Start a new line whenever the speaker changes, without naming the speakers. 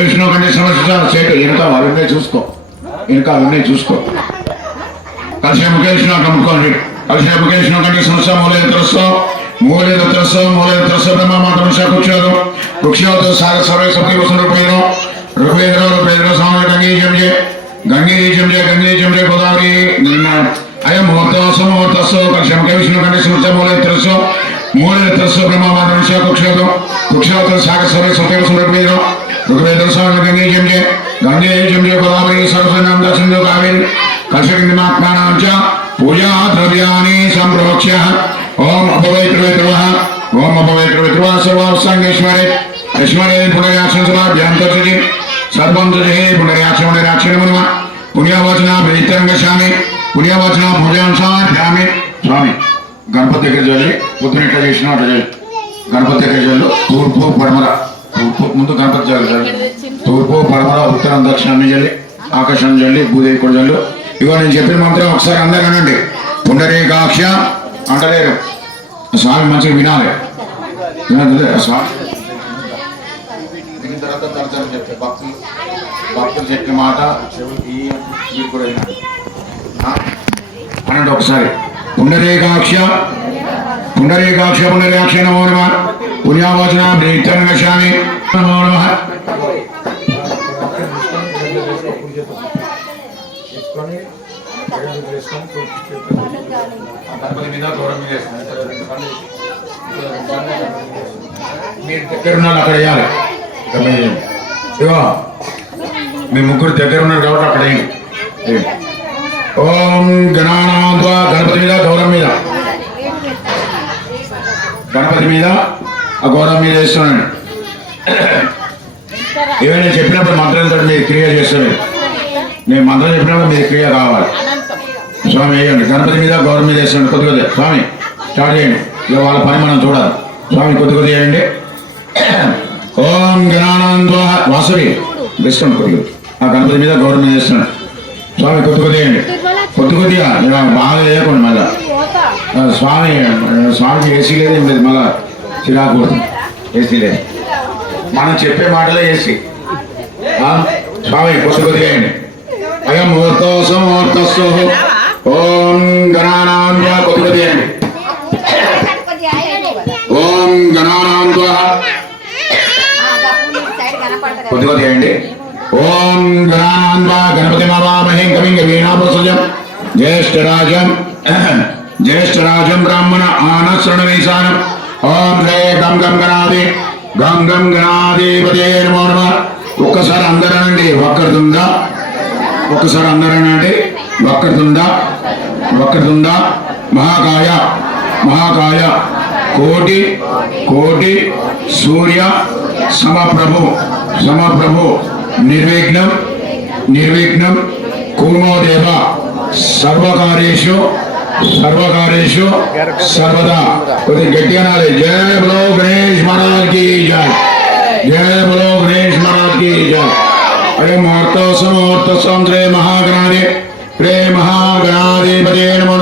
విష్ణు కంటే సమస్య సేటు వెనుక అవన్నీ చూసుకో. వెనుక అవన్నీ చూసుకో. కలిసి ముఖే విష్ణు కమ్ముకోండి కలిసి ముఖే కంటే సమస్య మూలే త్రస్తో మూలే త్రస్తో మూలే త్రస్తో బ్రహ్మ మాత్రం కూర్చోదు. కుక్షోదు సాగ సర్వే సప్తి వసంత రూపాయలు ఋగ్వేద ఋగ్వేద స్వామి గంగే జంజే. గంగే జంజే గంగే జంజే గోదావరి నిన్న. అయం ముహూర్తస్సు ముహూర్తస్సు కలిసి ముఖే విష్ణు కంటే సమస్య మూలే త్రస్తో మూలే త్రస్తో బ్రహ్మ మాత్రం కుక్షోదు కుక్షోదు సాగ సర్వే సప్తి వసంత రూపాయలు ఋగ్వేద సమాజ గంగే జంజే గంగే జంజే గోదావరి సరస్వతి దర్శనం కావేరి కర్షకిమాత్మానాం చ పూజా ద్రవ్యాన్ని సంప్రోక్ష్య ఓం అపవిత్రవిత్రువ ఓం అపవిత్రవిత్రువ సర్వాంగేశ్వరే ఈశ్వరే పునర్యాక్షణ సభాభ్యాం తత్సజి సర్వం తజే పునర్యాక్షణ మనుమ పుణ్యవచన వితరంగశామి పుణ్యవచన భుజాంశామి స్వామి గణపతి దగ్గర చల్లి పొద్దున ఇట్లా చేసిన అట్లా గణపతి దగ్గర చల్లు తూర్పు పడమర. తూర్పు ముందు గణపతి చల్లి తూర్పు పడమర ఉత్తరం దక్షిణం చల్లి ఆకాశం చల్లి భూదేవి కూడా చల్లు ఇగో నేను చెప్పిన మంత్రం ఒకసారి అందరూ అనండి పుండరీకాక్ష అంటలేరు. స్వామి మంచిగా వినాలి. వినదు స్వామి తర్వాత చెప్తే భక్తులు భక్తులు చెప్పిన మాట చెవులు ఈ మీరు కూడా వినాలి ఆ? అనండి ఒకసారి. పుండరీకాక్ష పుండరీకాక్ష పుండరీకాక్ష నమో నమ. పుణ్యావచన బ్రీతనగశామి నమో నమ
తీసుకొని జగన్ చేసుకొని తూర్పు చేతులు
గణపతి మీద గౌరవం మీద వేసుకోండి. మీరు దగ్గర ఉన్నారు అక్కడ వేయాలి ఇక మీ- ఇగో మీ ముగ్గురు దగ్గర ఉన్నారు కాబట్టి అక్కడ వేయండి. వేయండి. ఓం గణానాద్వా గణపతి మీద గౌరవం మీద గణపతి మీద ఆ గౌరవం మీద వేస్తున్నాను ఏమైనా చెప్పినప్పుడు మంత్రంతో మీరు క్రియ చేస్తారు నేను మంత్రం చెప్పినప్పుడు మీరు క్రియ కావాలి. స్వామి వేయండి. గణపతి మీద గౌరవం మీద వేసుకోండి కొద్ది కొద్దిగా స్వామి స్టార్ట్ చేయండి. ఇక వాళ్ళ పని మనం చూడాలి. స్వామి కొద్ది కొద్ది చేయండి ఓం గణానంద వాసవి వేసుకోండి కొద్దిగా ఆ గణపతి మీద గౌరవం మీద వేస్తున్నాడు. స్వామి కొద్ది కొద్ది చేయండి కొద్ది కొద్దిగా. బాగా వేయకండి మళ్ళా. స్వామి స్వామికి ఏసీ లేదు ఏం లేదు. చిరాకు కొడుతుంది. ఏసీ లేదు మనం చెప్పే మాటలే ఏసీ. స్వామి కొద్ది కొద్దిగా వేయండి అయం ముహూర్తోసు ముహూర్తస్సు ఓం గణానాం కొద్ది కొద్దిగా చేయండి ఓం గణానాం కొద్ది కొద్దిగా చేయండి ఓం గణానాం గణపతి మావామహేం కవిం వీణాపసజం జ్యేష్ఠరాజం జ్యేష్ఠరాజం బ్రాహ్మణ ఆనశ్రణమీశానం ఓం శ్రీ గం గం గణాది గం గం గణాధిపతే నమో నమః. ఒక్కసారి అందరనండి ఒక్కడుతుందా ఒక్కసారి అందరనండి వక్రతుంద వక్రతుంద మహాకాయ మహాకాయ. కోటి కోటి సూర్య సమప్రభు సమప్రభు. నిర్విఘ్నం నిర్విఘ్నం. కూర్మోదేవ సర్వకార్యేషు సర్వకార్యేషు సర్వదా కొద్ది గట్టిగా నాలి జయ బలో గణేష్ మహారాజ్ కి జయ జయ బలో గణేష్ మహారాజ్ కి జయ అరే ముహూర్తోత్సవ ముహూర్తోత్సవం శ్రీ మహాగణాది శ్రీ మహాగణాధిపతే నమో